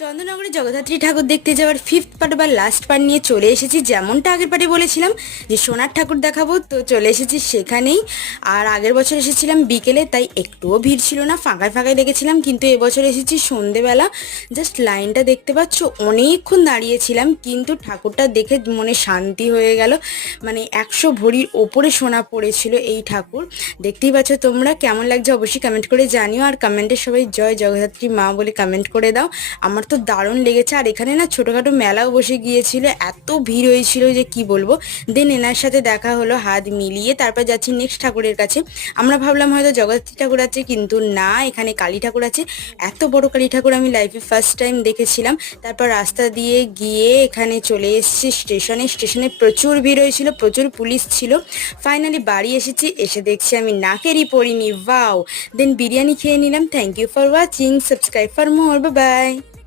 চন্দননগরে জগদ্ধাত্রী ঠাকুর দেখতে যাওয়ার fifth part বা লাস্ট পার্ট নিয়ে চলে এসেছি। যেমনটা আগের পার্টে বলেছিলাম যে সোনার ঠাকুর দেখাবো, তো চলে এসেছি সেখানেই। আর আগের বছর এসেছিলাম বিকেলে, তাই একটুও ভিড় ছিল না, ফাঁকায় ফাঁকায় দেখেছিলাম। কিন্তু এবছর এসেছি সন্ধেবেলা। জাস্ট লাইনটা দেখতে পাচ্ছ, অনেকক্ষণ দাঁড়িয়েছিলাম, কিন্তু ঠাকুরটা দেখে মনে শান্তি হয়ে গেল। মানে 100 ভরির ওপরে সোনা পড়েছিল এই ঠাকুর। দেখতেই পাচ্ছ তোমরা, কেমন লাগছে অবশ্যই কমেন্ট করে জানিও। আর কমেন্টে সবাই জয় জগদ্ধাত্রী মা বলে কমেন্ট করে দাও। আমার তো দারুণ লেগেছে। আর এখানে না ছোটোখাটো মেলাও বসে গিয়েছিল, এত ভিড় হয়েছিল যে কি বলবো। দেন এনার সাথে দেখা হলো, হাত মিলিয়ে তারপর যাচ্ছি নেক্সট ঠাকুরের কাছে। আমরা ভাবলাম হয়তো জগদ্ধাত্রী ঠাকুর আছে, কিন্তু না, এখানে কালী ঠাকুর আছে। এত বড় কালী ঠাকুর আমি লাইফে ফার্স্ট টাইম দেখেছিলাম। তারপর রাস্তা দিয়ে গিয়ে এখানে চলে এসেছি স্টেশনে প্রচুর ভিড় হয়েছিল, প্রচুর পুলিশ ছিল। ফাইনালি বাড়ি এসেছি, এসে দেখছি আমি নাকেরই পরিনি। ওয়াও! দেন বিরিয়ানি খেয়ে নিলাম। Thank you for watching, subscribe for more, bye by.